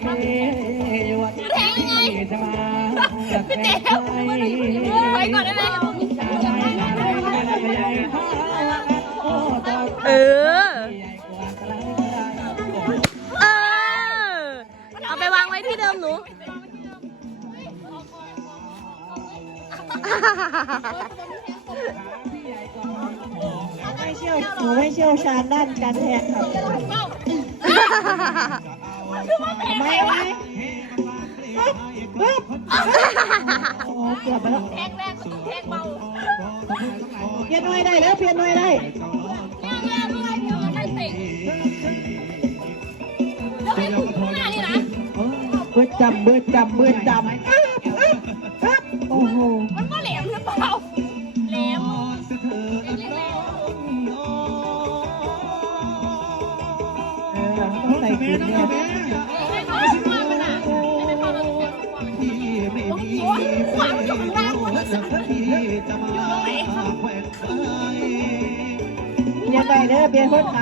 แทงยังไงพี่เจ๊ไปก่อนได้ไหมเออเอาไปวางไว้ที่เดิมหนูหนูไม่เชี่ยวชาญด้านการแทงครับไม่โอ้เกือบไปแล้วแทงแรงแทงเบาเพียนหน่อยได้แล้วเพียนหน่อยได้แล้วให้คุณข้างหน้านี่นะเบิดจำโอ้โหมันก็แหลมหรือเปล่าแหลมต้องใส่กินเนี่ยยังไงเด้อเบียร์คนขับ